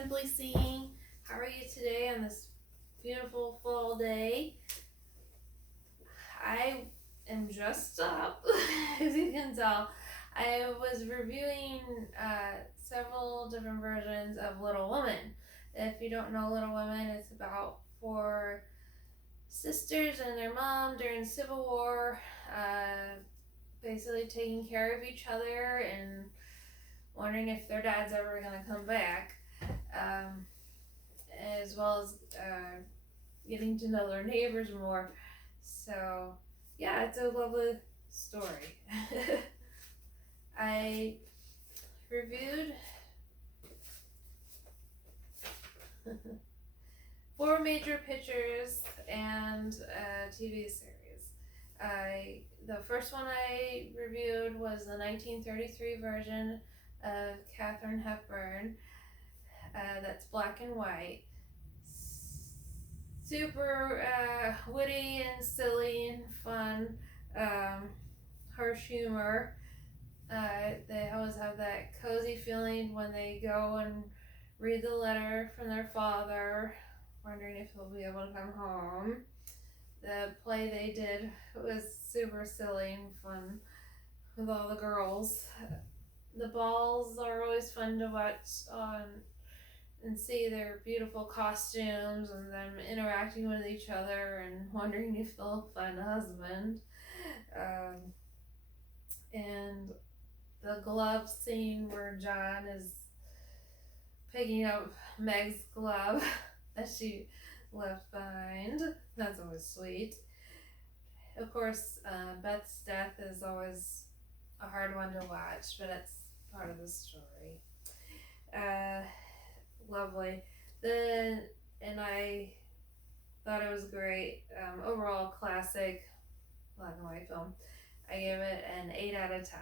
Simply Seeing. How are you today on this beautiful fall day? I am dressed up, as you can tell. I was reviewing several different versions of Little Women. If you don't know Little Women, it's about four sisters and their mom during the Civil War, basically taking care of each other and wondering if their dad's ever going to come back. Um, as well as getting to know their neighbors more. So, yeah, it's a lovely story. I reviewed four major pictures and a TV series. The first one I reviewed was the 1933 version of Katharine Hepburn. That's black and white. Super witty and silly and fun. Harsh humor. They always have that cozy feeling when they go and read the letter from their father, wondering if he'll be able to come home. The play they did was super silly and fun with all the girls. The balls are always fun to watch on and see their beautiful costumes and them interacting with each other and wondering if they'll find a husband. And the glove scene where John is picking up Meg's glove that she left behind. That's always sweet. Of course, Beth's death is always a hard one to watch, but it's part of the story. Lovely. And I thought it was great. Overall, classic black and white film. I gave it an 8 out of 10.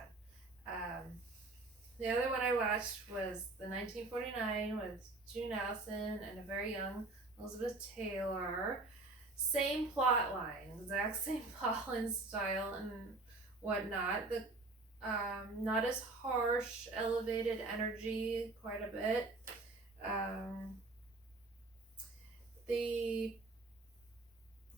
The other one I watched was the 1949 with June Allyson and a very young Elizabeth Taylor. Same plot line, exact same plot line, style and whatnot. Not as harsh, elevated energy quite a bit. The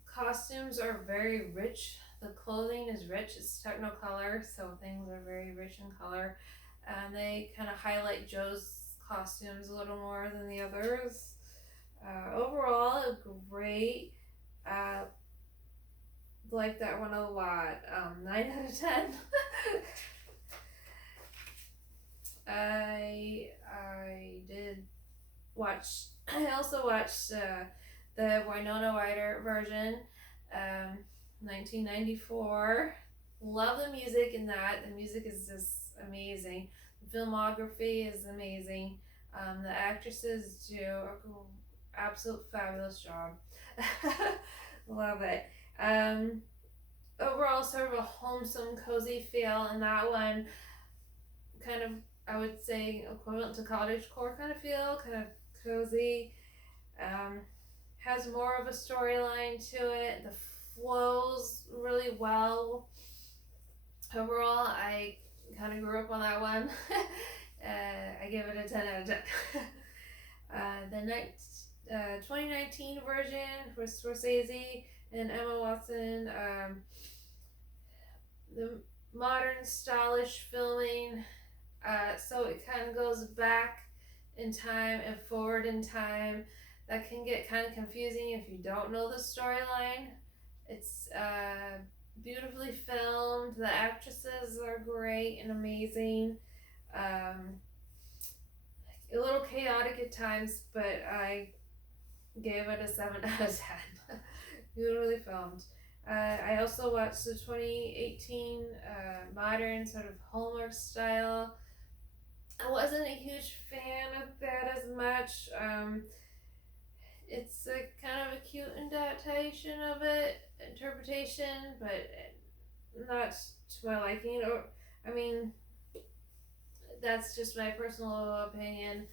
costumes are very rich. The clothing is rich. It's Technicolor, so things are very rich in color. And they kind of highlight Joe's costumes a little more than the others. Overall, great. Like that one a lot. 9 out of 10. I did watch. I also watched the Winona Ryder version, 1994. Love the music in that. The music is just amazing. The filmography is amazing. The actresses do an absolute fabulous job. Love it. Overall, sort of a wholesome, cozy feel in that one. Kind of, I would say, equivalent to cottagecore kind of feel, kind of cozy. Has more of a storyline to it. The flows really well. Overall, I kind of grew up on that one. I give it a 10 out of 10. The 2019 version with Scorsese and Emma Watson. The modern, stylish filming. So it kind of goes back in time and forward in time. That can get kind of confusing if you don't know the storyline. It's beautifully filmed. The actresses are great and amazing. A little chaotic at times, but I gave it a 7 out of 10. Beautifully filmed. I also watched the 2018 modern sort of Hallmark style. I wasn't a huge fan of that as much. It's a kind of a cute adaptation of it, interpretation, but not to my liking. Or, I mean, that's just my personal opinion.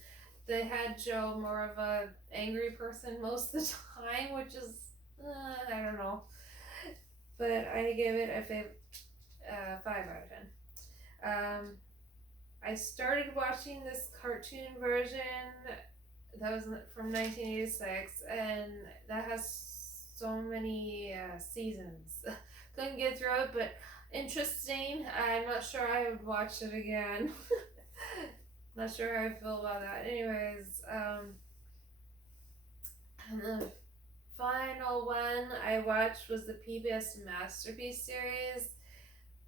They had Joe more of a angry person most of the time, which is I don't know. But I gave it a 5 out of 10. I started watching this cartoon version That was from 1986, and that has so many seasons. Couldn't get through it, but interesting. I'm not sure I would watch it again. Not sure how I feel about that. Anyways, and the final one I watched was the PBS Masterpiece series.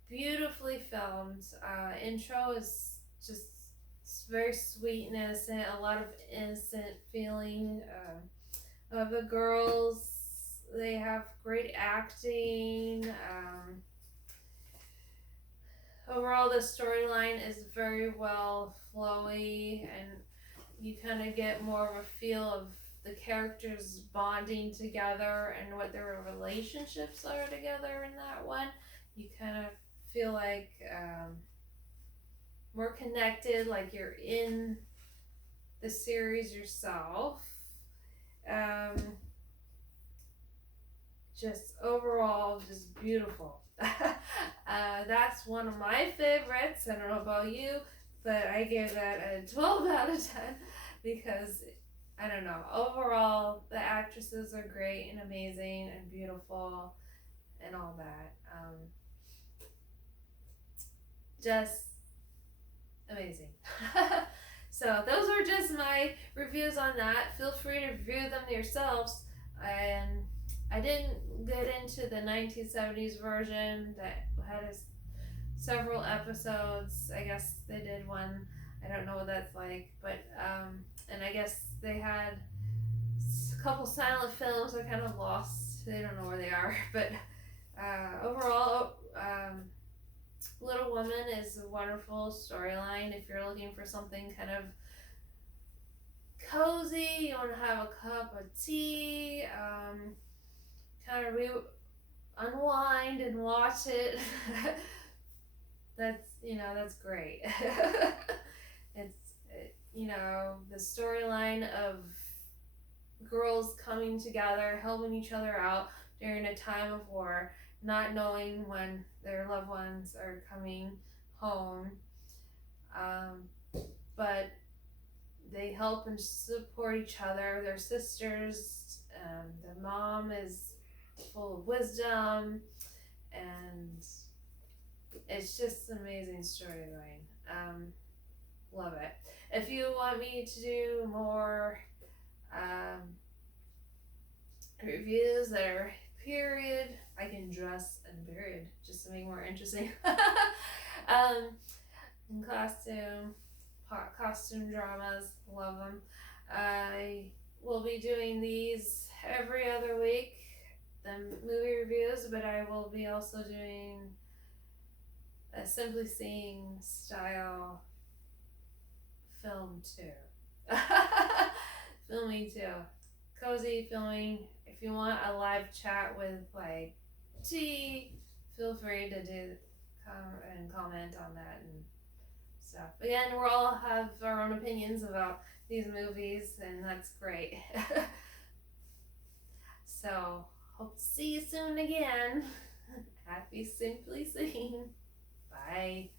Beautifully filmed. Intro is just very sweet and innocent. A lot of innocent feeling of the girls. They have great acting. Overall, the storyline is very well flowy, and you kind of get more of a feel of the characters bonding together and what their relationships are together in that one. You kind of feel like more connected, like you're in the series yourself. Um, just overall, just beautiful. That's one of my favorites. I don't know about you, but I gave that a 12 out of 10 because I don't know. Overall, the actresses are great and amazing and beautiful and all that. Just amazing. So those were just my reviews on that. Feel free to review them yourselves. And I didn't get into the 1970s version that had several episodes. I guess they did one. I don't know what that's like, but and I guess they had a couple silent films. I kind of lost. They don't know where they are, but overall, Little Women is a wonderful storyline. If you're looking for something kind of cozy, you want to have a cup of tea, kind of unwind and watch it. That's great. The storyline of girls coming together, helping each other out during a time of war, not knowing when their loved ones are coming home. But they help and support each other. They're sisters. The mom is full of wisdom, and it's just an amazing storyline. Love it. If you want me to do more reviews that are period, I can dress and period just to make it more interesting. Costume, costume dramas, love them. I will be doing these every other week, the movie reviews, but I will be also doing a Simply Seeing style film too. Filming too. Cozy filming. If you want a live chat with like tea, feel free to do and comment on that and stuff. Again, we all have our own opinions about these movies, and that's great. So, hope to see you soon again. Happy Simply Seeing. Bye.